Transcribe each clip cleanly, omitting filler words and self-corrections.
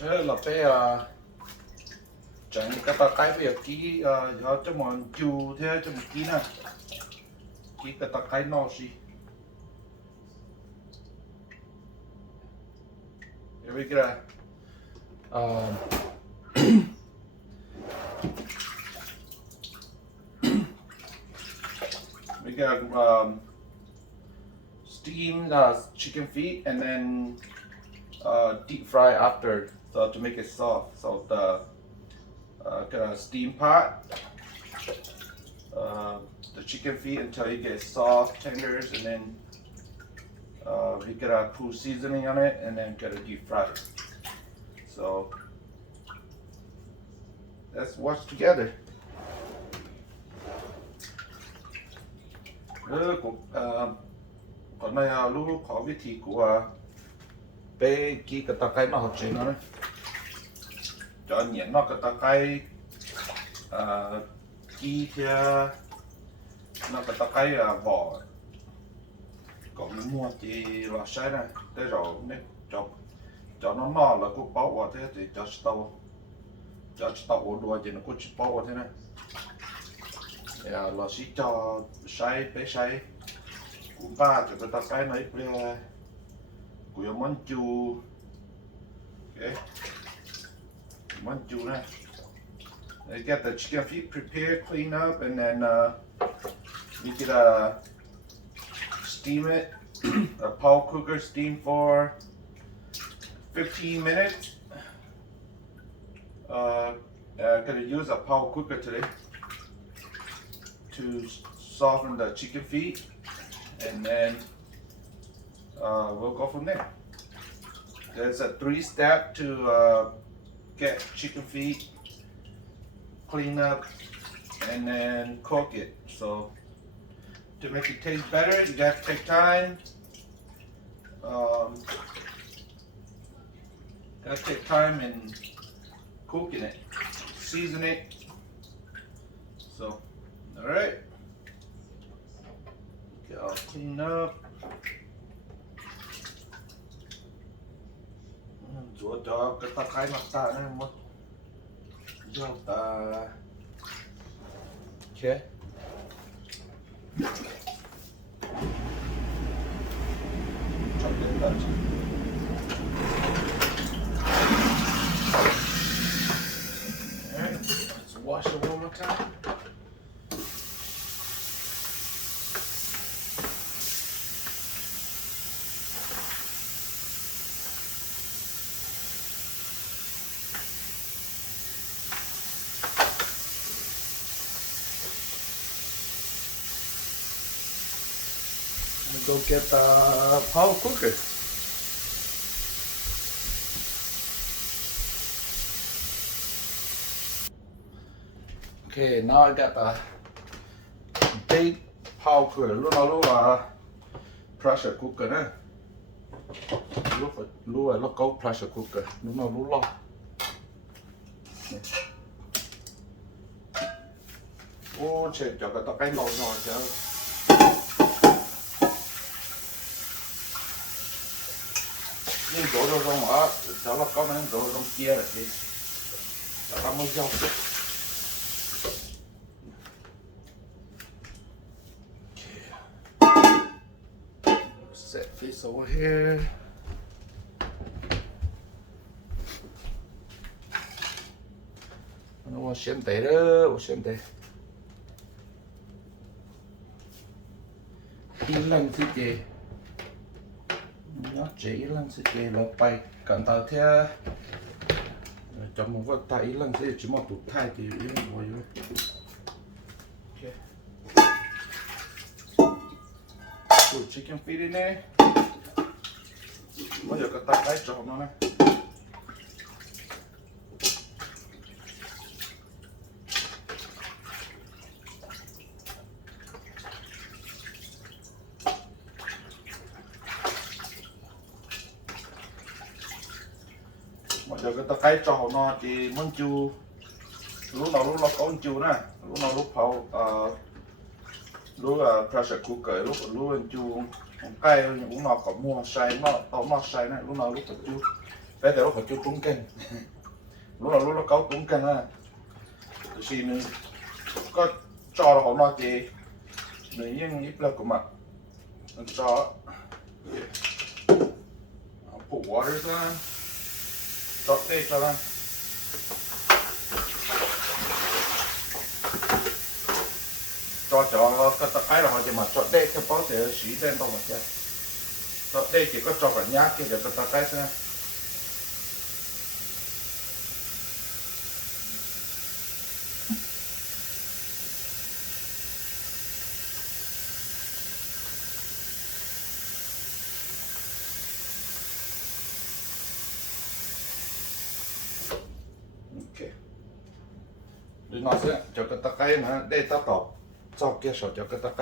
Thế là bây chẳng cái tao cái bây giờ ký giờ cho mọi chu thế cho một ký nè ký cái tao cái nó gì here we go we got steamed chicken feet and then deep fry after so to make it soft. So the gonna steam pot the chicken feet until you get soft tenders, and then we gotta put seasoning on it and then gotta deep fry it. So let's watch together. Còn này lúc có vị trí của bé kia cái cái nó học chuyện nó đấy cho nhện nó cái kia thì nó cái vỏ còn mua thì là sai này thế rồi nên cho nó là cũng bao vào thế thì cho tàu đùa thì nó cũng chỉ bao vào thế này là chỉ cho sai bé sai cũng ba cho cái này bây của món chu, okay, món chu này. I get the chicken feet prepared, clean up, and then we could steam it. A Paul cooker steam for 15 minutes. I'm gonna use a Paul cooker today to soften the chicken feet, and then we'll go from there. There's a 3-step to get chicken feet, clean up, and then cook it. So to make it taste better, you got to take time. Gotta take time in cooking it, season it. So, all right, get all cleaned up. Chúa cho cái tao cái mặt ta này một cho ta ok cho đến đây let's wash it one more time. Go get the Paul cooker. Okay, now I got the big Paul cooker. Lúc pressure cooker nè. Lúc có pressure cooker. Lúc lo. Ô, chết cho cái lò rồi chứ. Nhưng đổ ra rong ở cho nó có mấy đổ rong kia là thì ta mới dâu được. Set fish over here. Nó xem tệ đó, xem tệ. Đi lần thứ gì? Nó chỉ lần thứ gì là bay cẩn thận theo. Trong một vài tay lần thứ chỉ một tụt thai thì yên rồi. Okay. Put chicken feet in there. Bây giờ cái tay trộn nó này. Bây giờ cái tay trộn nó thì món chu lúc nào có con chu nè, lúc nào phao lúc pressure cooker lúc anh chu cái cũng nó có mua xay nó tao nó xay này lúc nào có chu bây giờ họ chưa trúng cân lúc là câu trúng cân á thì mình có cho họ nói thì mình nhưng ít là của mặt mình cho put water ra cho tê cho ra cho cái là họ chỉ mà cho tê cho có thể xí lên đâu mà chứ cho tê chỉ có cho cả nhát kia để cho cái xem ok đừng nói nữa cho cái nó đây ta tỏ cho kia sổ cho cái ok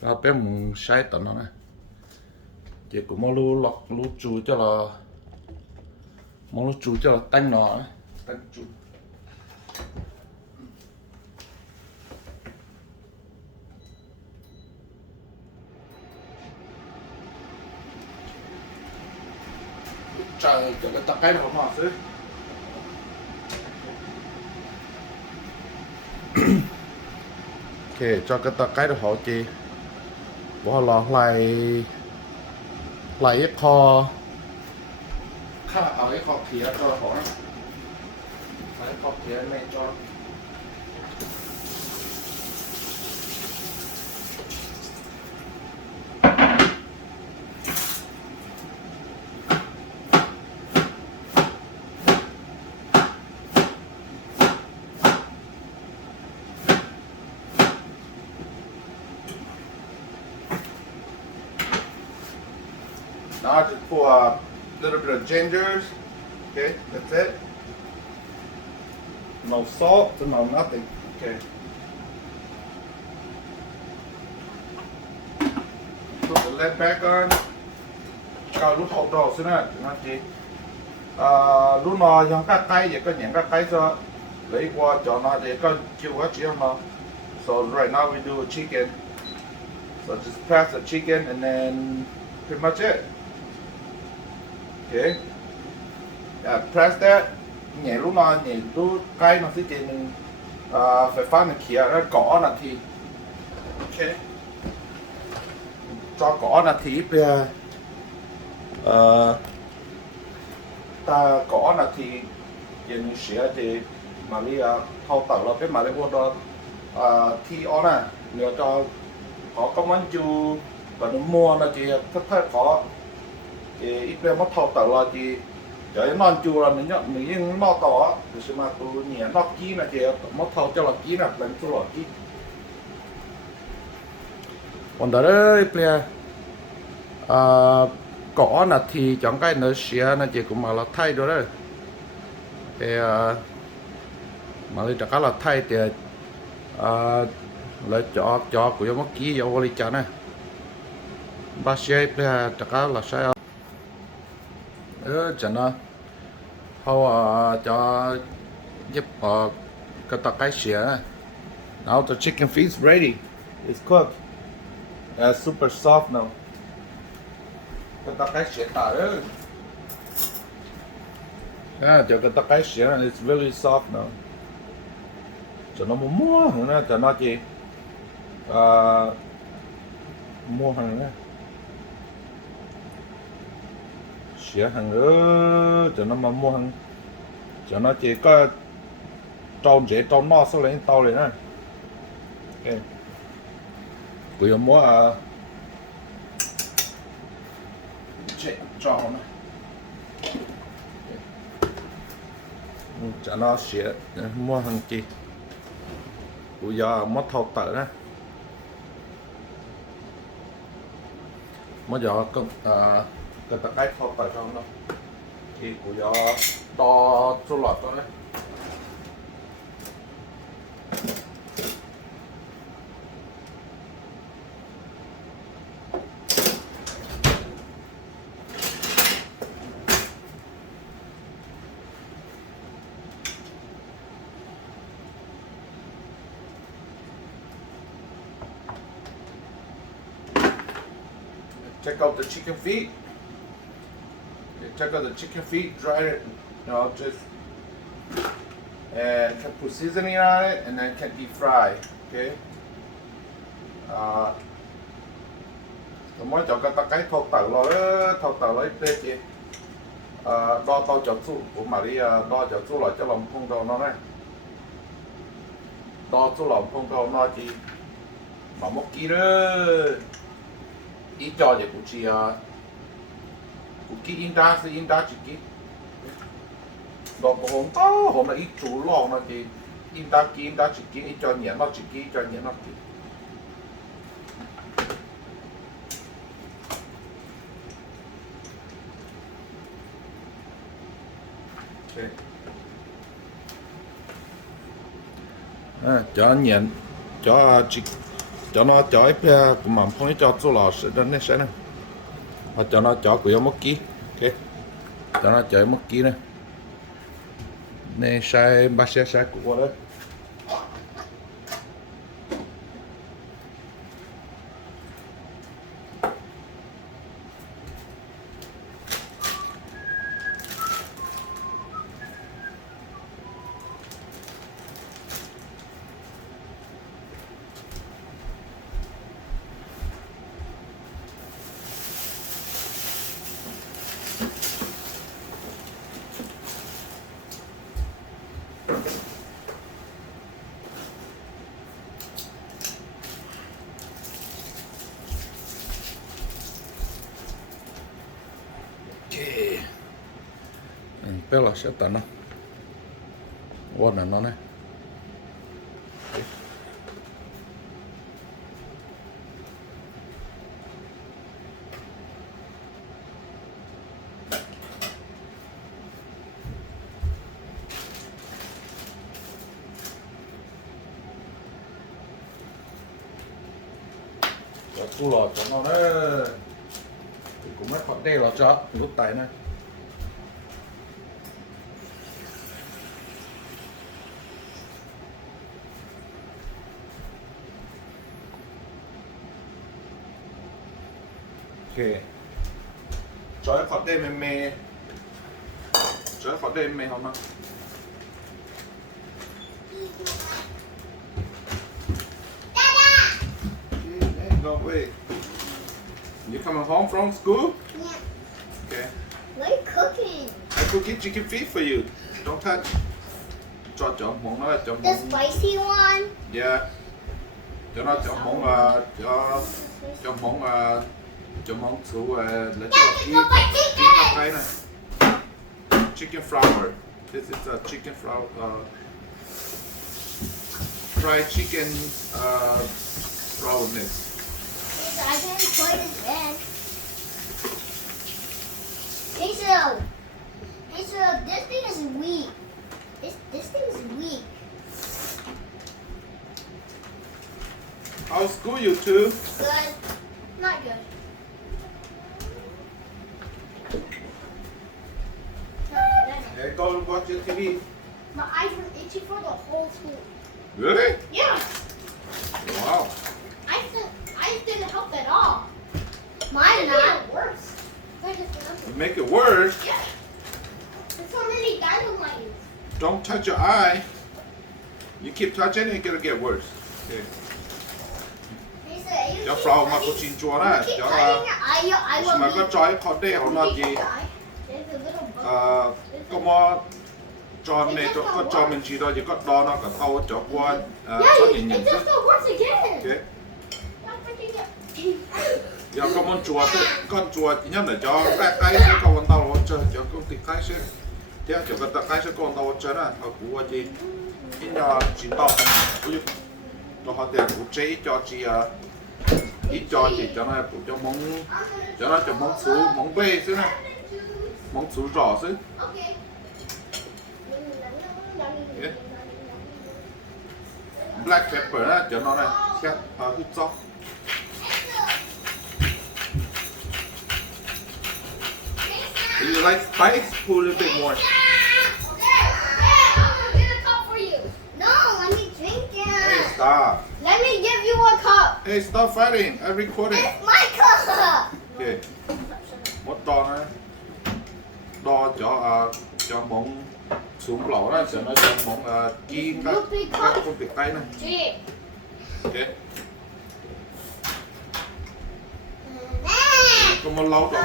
ta bé muốn sai tận nó này chỉ cũng mau lu lọc lu chú cho là mau lu chú cho là tanh nó này tanh chú trời cho cái nó không xứ ok cho cái đó họ chi bỏ lọ lại cái kho khá là ở cái kho kia cho họ cái kho kia này cho Now just pour a little bit of gingers. Okay, that's it. No salt, no nothing. Okay. Put the lid back on. Cho lúc hậu đồ xin ạ, nó chị. Lúc nó dùng các cái vậy có những các cái cho lấy qua cho nó để có chịu quá chịu nó. So right now we do a chicken. So just pass the chicken and then pretty much it. Okay. Press that. Nhẹ lúc nó nhẹ lúc cái nó sẽ chỉ mình phải phá nó kia nó cỏ là thì. Okay. Cho cỏ là thì bây ta cỏ là thì hiện sẽ thì mà đi thâu tàu là cái mà đi vô đó thì ó nè nếu cho họ có món chu và nó mua là chỉ thất khó thì ít bên mất thâu tàu là chỉ cho non chu là mình nhưng nó to thì sẽ mà tôi nhẹ nó kỹ là chỉ mất thâu cho là kỹ là lần tu là kỹ còn đó đấy bây cỏ là thì chọn cái nữa xía nó chỉ cũng mà là thay đó đấy thì mà đi chắc là thay thì lại cho của mất ký vô đi chọn này ba xe bây chắc là sao cho nó họ cho giúp cái xía này now the chicken feet is ready it's cooked super soft now cái xía tả đó cho cái xía này it's really soft now cho nó mua nữa cho nó chỉ mua hàng nữa xía hàng nữa cho nó mà mua hàng cho nó chỉ có trâu dễ trâu no sau lên tàu này nè ok bây giờ mua cho nó cho nó xía mua hàng chi bây giờ mất thâu tờ đó mới giờ cái cái thâu tờ trong đó thì bây giờ to số lọt đó đấy check out the chicken feet Okay, check out the chicken feet, dry it, just and can put seasoning on it, and then can deep fry. Okay. Mỗi chỗ có cái thau tàu lấy tê chị. Đo tàu cho chú của Maria đo cho chú lại cho lòng phong đầu nó này. Đo chú lòng phong đầu nó chị. Mà một ký đó. Ít cho thì cũng chỉ cũng ký in đá chỉ ký. Đo có hôm là ít chú lòng nó thì in đá chỉ ký ít cho nhẹ nó chỉ ký cho nhẹ nó ký. Cho nhện cho nó cho ít cũng mà không cho chú lò sẽ đến đây sẽ nè, và cho nó cho của một ký, ok, cho nó cho một ký này, này sai ba sai của đấy. Pela sẽ tận nó, ôn là nó này. Cho chú lò cho nó đấy, thì cũng mất khoảng đây là cho lúc tay này. Okay. Cho khó đêm mê cho khó đêm mê không ạ? Okay, no way. You coming home from school? Yeah. Okay. What are you cooking? I'm cooking chicken feet for you. Don't touch. Cho món nó cho The món. spicy one? Yeah. Cho nó cho món cho món số lấy cho kỹ vào cái này. Chicken flour. This is a chicken flour. Fried chicken flour mix. I didn't put it in. Hazel, this thing is weak. This thing is weak. How's school, you two? Good. Not good. Hey, go watch your TV. My eyes were itchy for the whole school. Really? Yeah. Wow. I didn't help at all. Mine not worse. Make it worse. Yeah. There's so many dynamites. Don't touch your eye. You keep touching it, it's gonna get worse. Okay. Cho flour mà có chín chua đó, cho mà có trói khó đê họ nó gì, có mà cho mẹ cho mình chỉ đó chỉ có đo nó cả tàu cho qua, cho nhìn nhìn chứ. Okay. Giờ có món chua tức con chua chỉ nhớ là cho cái sẽ có con tàu hỗ trợ cho công ty cái sẽ, thế cho cái sẽ có con tàu hỗ trợ đó, họ của gì, in là chỉ tàu, cho họ tiền của chế cho chị ít cho chị cho nó cho món món bê xíu nè, món sú rõ xíu. Okay. Black pepper á cho nó này, xét hút sóc. Do you like spice? Put a little bit more. Hey, stop. Let me give you a cup. Hey, stop fighting. I'm recording. It's my cup. Okay. What dog, huh? cho món xuống lẩu đó, cho nó cho món chiên các con vịt tây này. Ok. Có món lẩu đó.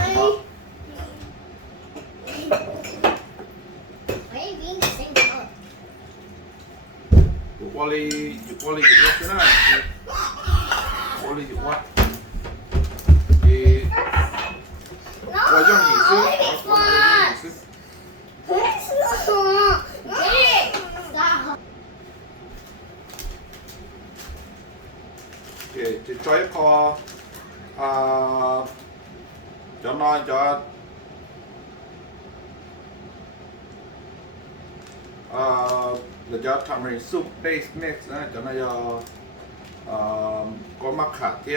Quali cái này. Quali quá. Thì qua trong nghỉ xưa. Thì cho kho cho nó cho để cho làm thành soup base mix cho nó có mắc khả thì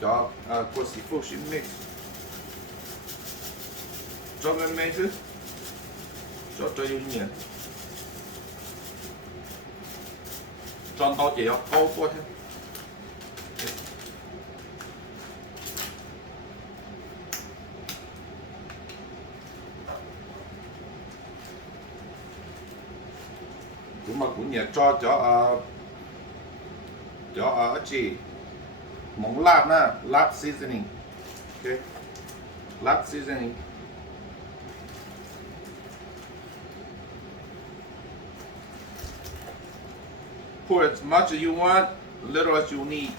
cho có seafood mix cho cái mấy thứ cho yêu nhiều cho tao chỉ học câu qua thôi. Cũng mà cũng nhớ cho chỉ món lát na lát seasoning, okay, lát seasoning. Pour as much as you want, little as you need,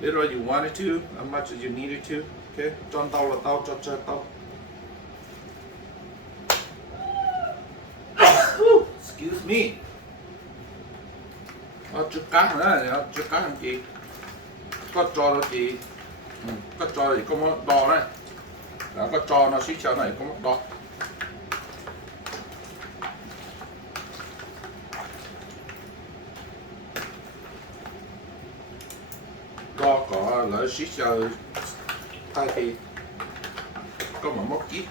little as you wanted to, as much as you needed to. Okay, cho tao là tao cho tao. Excuse me. Chút cá nữa, chút cá làm gì? Có cho nó gì? Có cho thì có một đo này. Đó, có cho nó xí xíu này có một đo. Đo có lỡ xí xíu thay thì có một móc chí.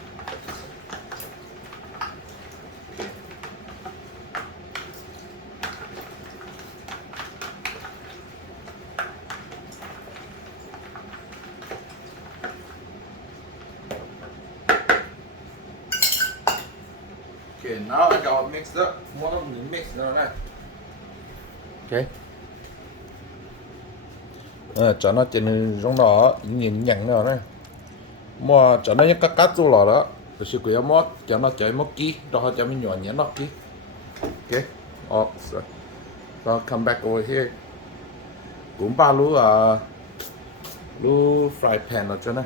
Okay, now I got it mixed up. One of them mixed now. Okay. Cho nó trên trong đó nhìn nhận rồi này. Mà cho nó những cái cắt tu lò đó. Tôi sẽ quay mót cho nó chạy mót kỹ, đó cho mình nhỏ nhẹ nó kỹ. Okay. Oh, so I'll come back over here. Cũng ba lú fry pan rồi cho này.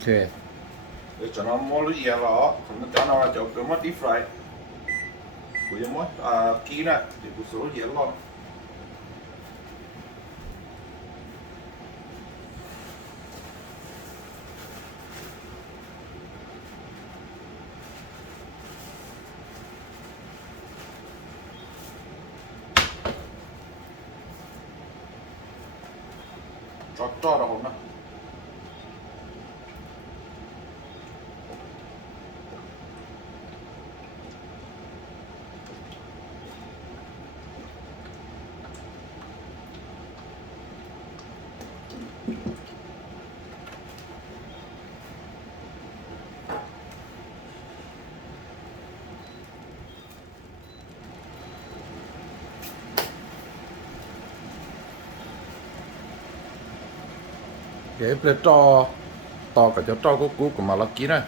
Okay. Để cho nó mua lúa dẻ lỏ, nó cho nó là cho cái mất deep fry, của cái mất kỹ nè, để của số dẻ lỏ. Cho đâu nè. Để bây cho to cả cho của cú của mà nó kỹ này.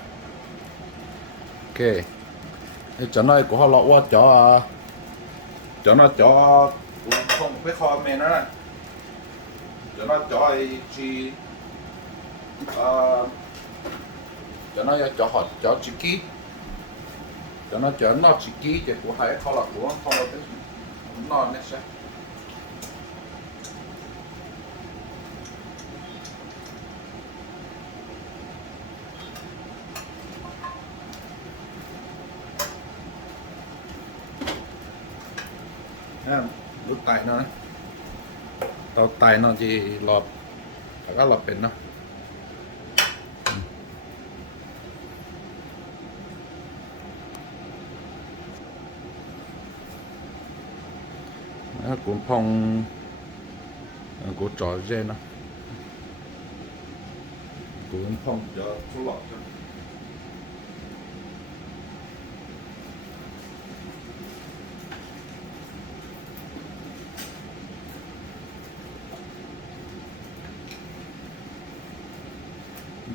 Ok, để cho nó của họ lọ qua cho nó cho không cái kho mền đó này, cho nó cho chỉ cho nó cho họ cho chỉ kỹ, cho nó chỉ kỹ thì của hai kho lọ của không là cái nó này sẽ lúc tay nó tao tay nó chỉ lọt các lọt bên nó cũng phong của trò dê nó cũng không cho số lọt cho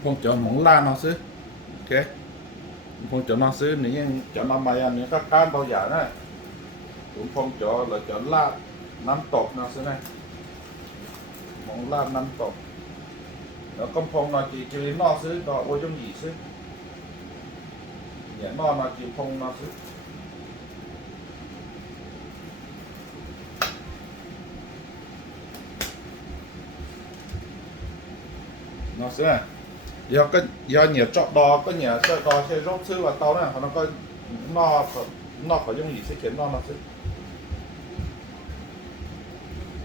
không cho món la nó xứ ok không cho nó xứ nếu cho nó mày ăn những các can bao giờ này cũng không cho là cho la năm tộc nó xứ này món la năm tộc nó không phong nó chỉ nó xứ đó ô trong gì xứ nhẹ nó chỉ phong nó xứ nó xứ này do nhiều chọn đo có nhiều chọn đo sẽ rốt xứ là tao này nó có nó phải dùng gì sẽ khiến nó xứ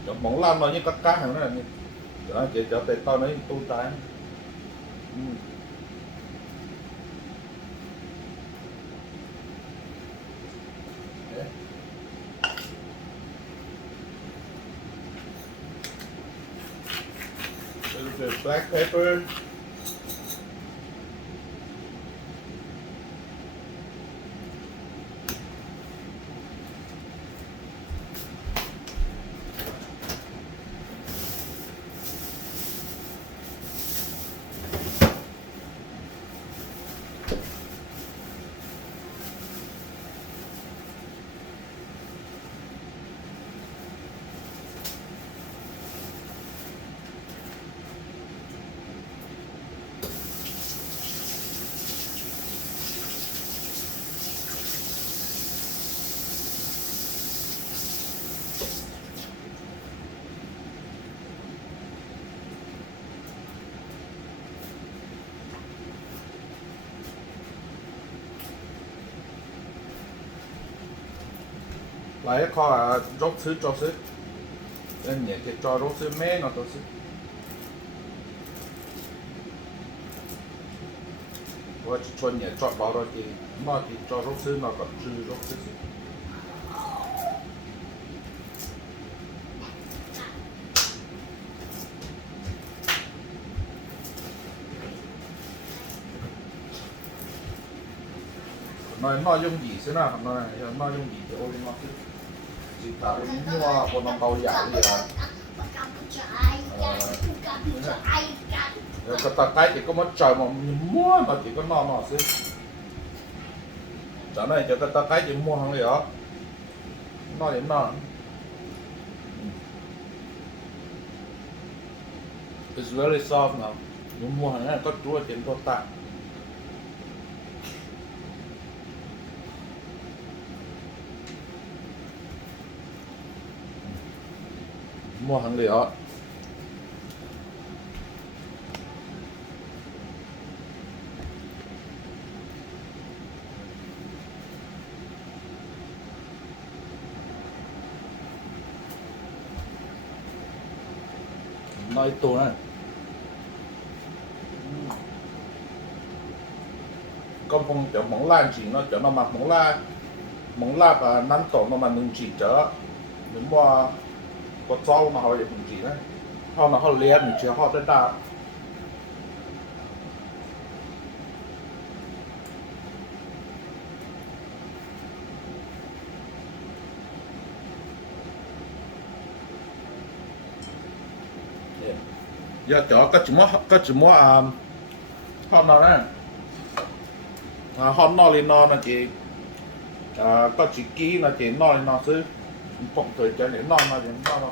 chọn bóng lan nó như các cá hàng này đó chỉ cho tay tao nói tu trái black pepper lại kho rốt xứ cho xứ nên nhẹ cái cho rốt xứ mé nó cho xứ và chỉ cho nhẹ chọn bao rồi thì nó chỉ cho rốt xứ nó còn trừ rốt xứ nó dùng gì xứ nào nó dùng gì thì ôi nó xứ chỉ thả đi mua của nó bao giả gì à cái chỉ có một trời mà mua nó chỉ có nó xứ chỗ này cho cái chỉ mua hàng gì đó nó điểm nó it's very soft now mua hàng này có chúa tiền có tạ mua hàng gì đó nói tù này con phong chở món lan chỉ nó chở nó mặc món la và nắn tổ nó mà đừng chỉ chở nếu mà có rau mà họ để đừng chỉ đấy họ liền mình chỉ họ tới đào giờ chở có chỉ mua họ nào đấy họ nó lên nó chỉ có chỉ ký là chỉ nó lên nó chứ phụng thời cho để nó chỉ nó thôi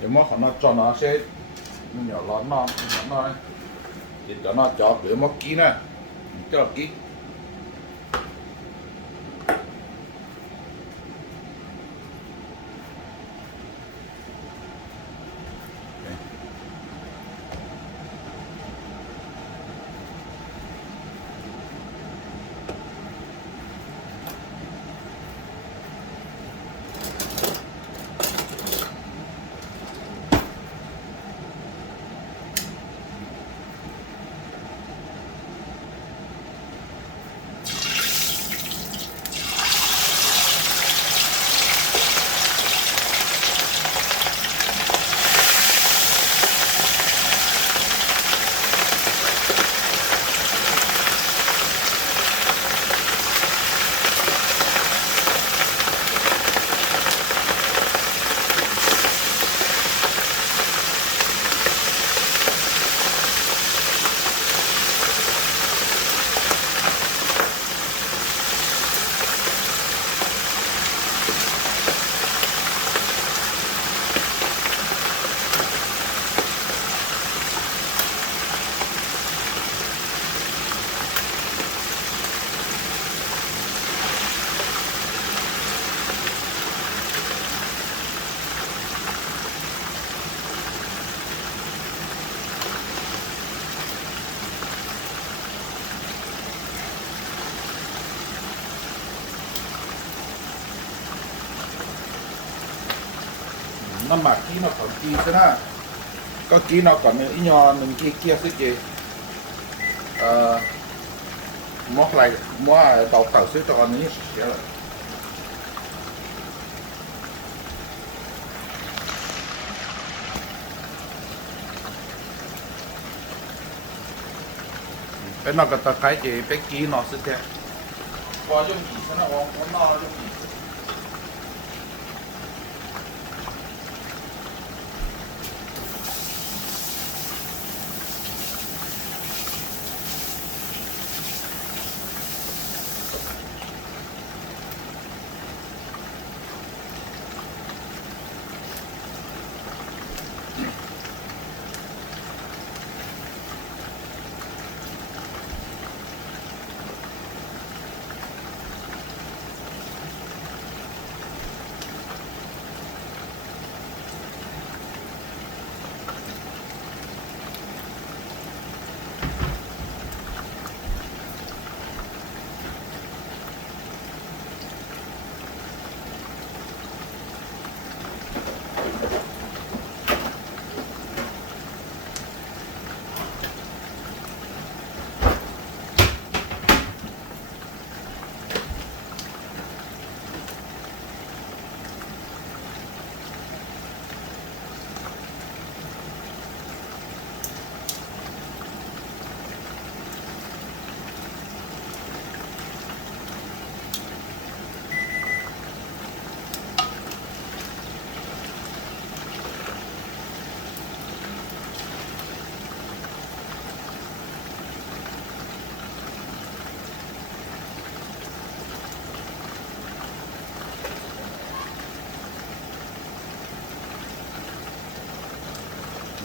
để mà họ nó cho nó sẽ nhỏ lón non thì cho nó cho để mà ký nè cho ký nó mà ký nó còn ký thế nào có ký nó còn ít nhỏ mình ký kia xí kì móc lại mua đầu tàu xí cho con ấy xíu rồi cái nó cái cái gì cái ký nó xí thế qua trong gì thế nào nó trong gì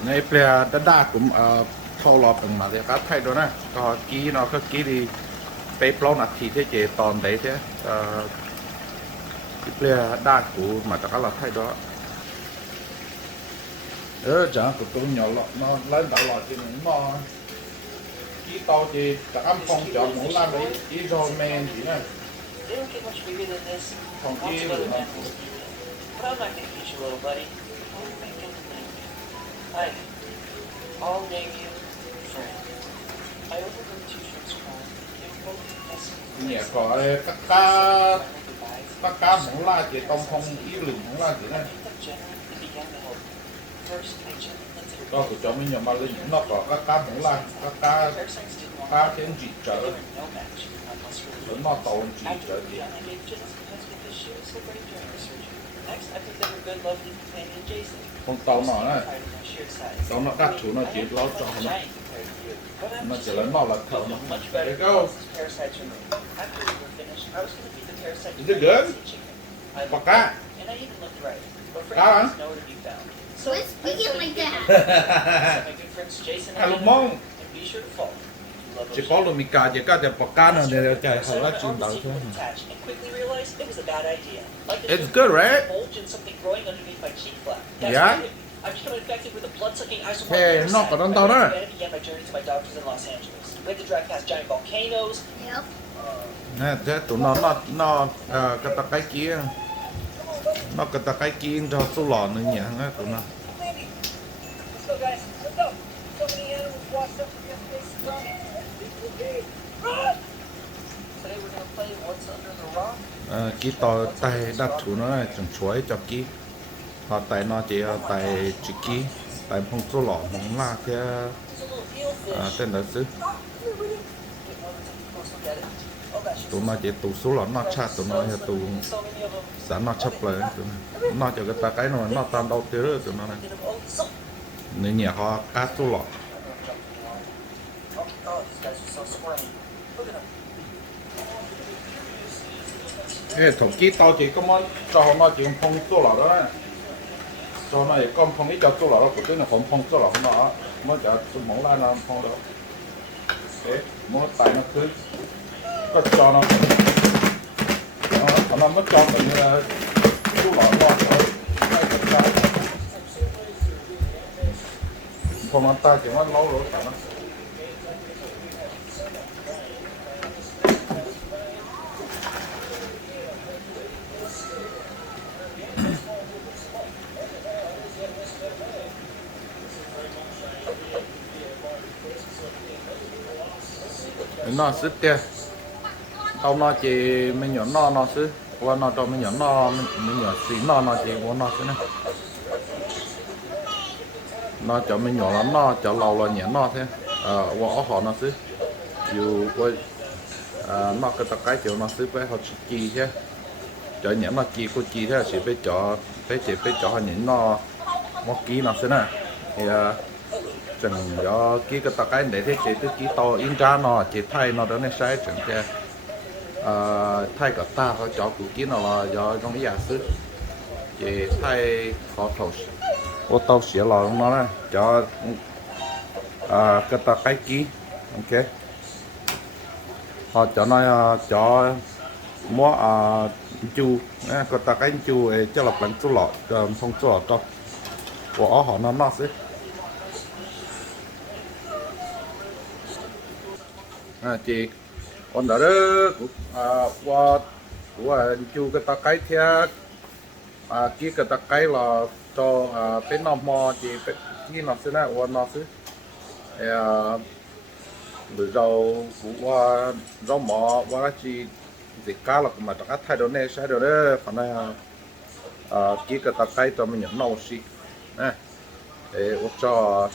này bây đa cũng thâu lọt bằng mà thì các thay đó nè có ký nó có ký điไปปล้นอาทิตย์ที่เจตอนได้ใช่ที่เปลี่ยได้กูมาจากอะไรไทยด้วยจังกูตัวnhỏ lọ nó lên đầu lọ thì nó cái tàu thìจากâm phong chọn muốn làm đấy cái rồi men gì nè không chỉ là I'll name you friend. I overheard two ships crying. They were both messing. nhẹ có các cá muốn là chỉ trong không ý lượng muốn là gì nè có của cho mình mà lên nó có các cá muốn là các cá thêm chỉ trở nó tàu chỉ trở gì con tàu nó này tàu nó đắt chủ nó chỉ lo cho nó chỉ lấy màu là thợ nó there you go is it good bạc cá cá Quit speaking like that. hello mong chỉ có luôn mình cả chỉ có để bạc cá nữa để chạy hầu hết chuyện đó thôi it's good right yeah hey nó có đông tao đó Yep. nè thế tụi nó cái kia nó cái kia cho số lò nữa nhỉ nghe tụi nó cái tàu tay đặt thủ nó này chẳng chuối cho kí họ tay nó chỉ tay chỉ kí tay phong số lò mong là cái tên là gì tụi nó chỉ tụ số lò nó chặt tụi nó tụ sản nó chấp lại tụi nó cho cái ta cái nó tan đâu tiêu rồi tụi nó này nên nhà họ cá số lò cái thùng ký tao chỉ có món cho nó chỉ phong số lò đó cho nó chỉ con phong ít cho số lò đó của tôi là phong số lò nó mới cho món lá nó phong được thế mỗi tay nó cứ có cho nó mất cho mình số lò lo rồi ngay cái cái phong anh ta chỉ nó lâu rồi cả nó nó sức kia tao nó chỉ mình nhỏ nó sức qua nó cho mình nhỏ mình nhỏ xí nó chỉ qua nó thế này nó cho mình nhỏ lắm nó cho lâu là nhẹ nó thế qua họ nó sức dù qua nó cái tao cái chỗ nó sức với họ chi thế cho nhẹ nó chi cô chi thế chỉ phải cho họ nhẹ nó ký nó thế này thì chừng do ký cái tao cái để thế chỉ cứ ký to in ra nó chỉ thay nó đó nên sai chừng cái thay cả ta họ cho cụ ký nó là do trong cái giả sử chỉ thay khó thầu ô tô xỉa lò nó này cho cái tao cái ký ok họ cho nó cho mua chu cái tao cái chu cho là bằng chu lọ không chu lọ đâu của họ nó sẽ chị còn đó qua của chu cái ta cái theo kia cái ta cái là cho cái nó mò chị cái nó sẽ là nó sẽ rồi của rau mò qua chị thì cá là mà tất thay đổi này sai rồi đấy phần này kia cái ta cái cho mình nhận nấu xí nè để cho